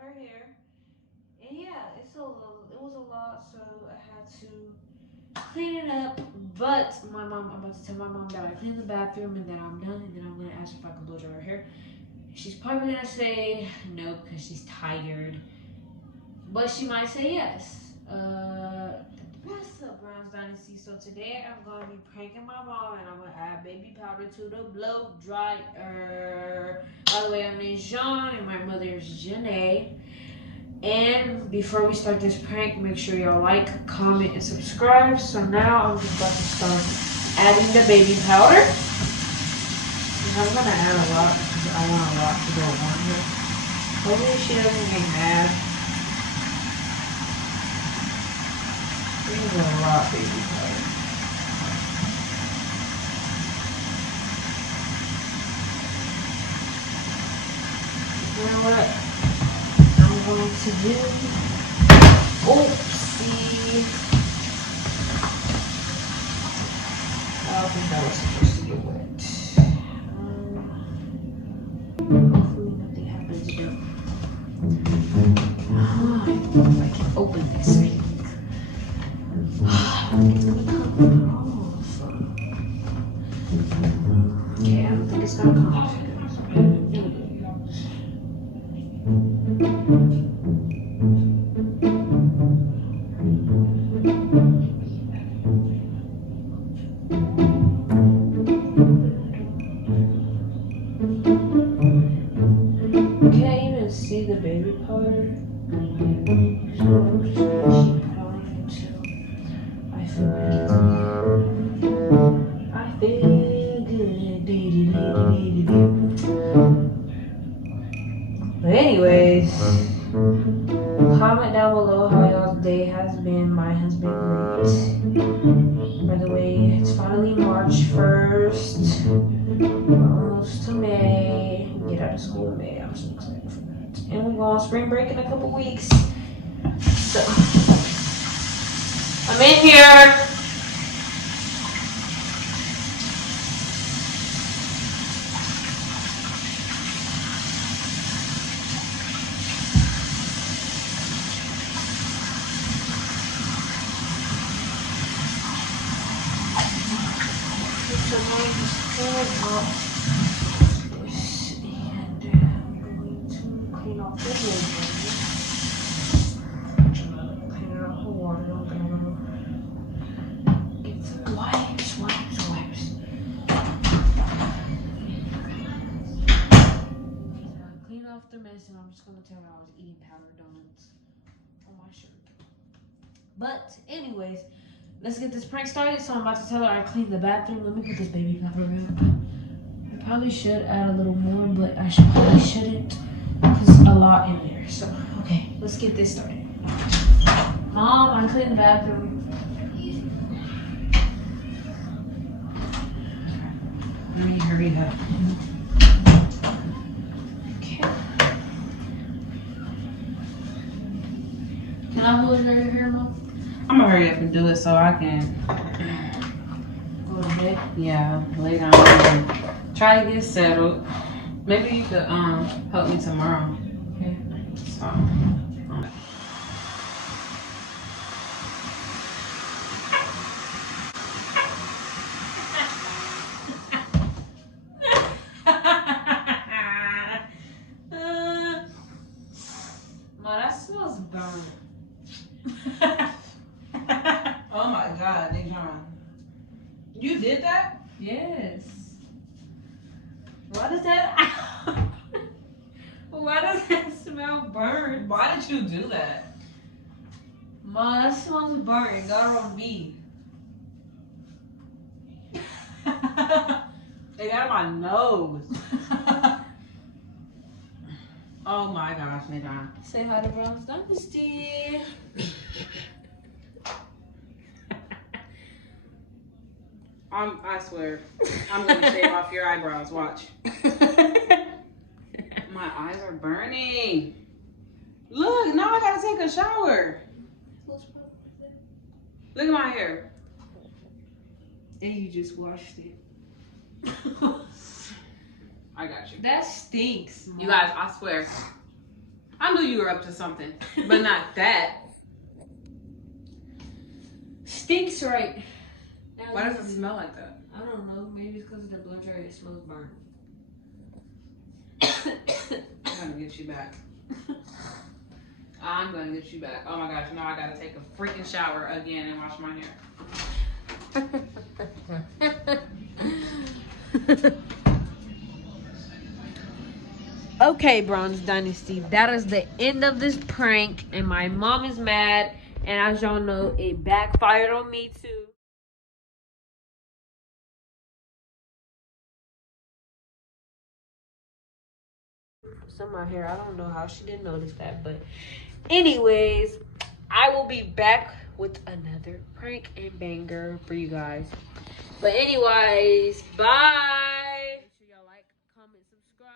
her hair. And yeah, it was a lot, so I had to clean it up. But my mom, I'm about to tell my mom that I cleaned the bathroom and that I'm done, and then I'm gonna ask her if I can blow dry her hair. She's probably gonna say no because she's tired, but she might say yes. What's up, Browns Dynasty? So today I'm gonna be pranking my mom, and I'm gonna add baby powder to the blow dryer. By the way, I'm named Jean, and my mother is Janae. And before we start this prank, make sure y'all like, comment, and subscribe. So now I'm just about to start adding the baby powder. And I'm gonna add a lot because I want a lot to go on here. Hopefully she doesn't get mad. This is a lot, baby powder. You know what I'm going to do? Oopsie. I don't think that was supposed to get wet. Hopefully nothing happens though. I don't know if I can open this thing. It's gonna come off. Okay, I don't think it's gonna come off. Can't even see the baby powder. So I'm just gonna keep it on until I feel like it's okay. I feel good. But anyways, comment down below how y'all's day has been. Mine has been great. By the way, it's finally March 1st. We're almost to May. We get out of school in May. I'm so excited for that. And we're going on spring break in a couple weeks. So, I'm in here. So now I'm just cleaning up this, and I'm going to clean off the water. Clean off the water. I'm gonna get some wipes. Clean off the mess, and I'm just gonna tell her I was eating powdered donuts on my shirt. But anyways, let's get this prank started. So I'm about to tell her I cleaned the bathroom. Let me put this baby powder in. I probably should add a little more, but I probably shouldn't because a lot in there. So, okay, let's get this started. Mom, I cleaned the bathroom. Let me hurry up. Okay. Can I hold your hair, Mom? I'm gonna hurry up and do it so I can Go to bed. yeah, lay down and try to get settled. Maybe you could help me tomorrow. Okay. So Ma, that smells burnt. oh my God, Dejan. You did that? Yes. Why does that smell burnt? Why did you do that? Ma, that smells burnt. It got on me. It got on my nose. Oh my gosh, Dejan. Say hi to Browns Dynasty. I swear, I'm gonna shave off your eyebrows. Watch. My eyes are burning. Look, now I gotta take a shower. Look at my hair. And you just washed it. I got you. That stinks, Mom. You guys, I swear. I'm knew you were up to something, but not that. Stinks right. Why does it smell like that? I don't know. Maybe it's because of the blood dry. It smells burnt. I'm gonna get you back. I'm gonna get you back. Oh my gosh, now I gotta take a freaking shower again and wash my hair. Okay, Bronze Dynasty, that is the end of this prank, and my mom is mad, and as y'all know, it backfired on me too. Some of my hair, I don't know how she didn't notice that, but anyways, I will be back with another prank and banger for you guys. But anyways, bye. Make sure y'all like, comment, subscribe.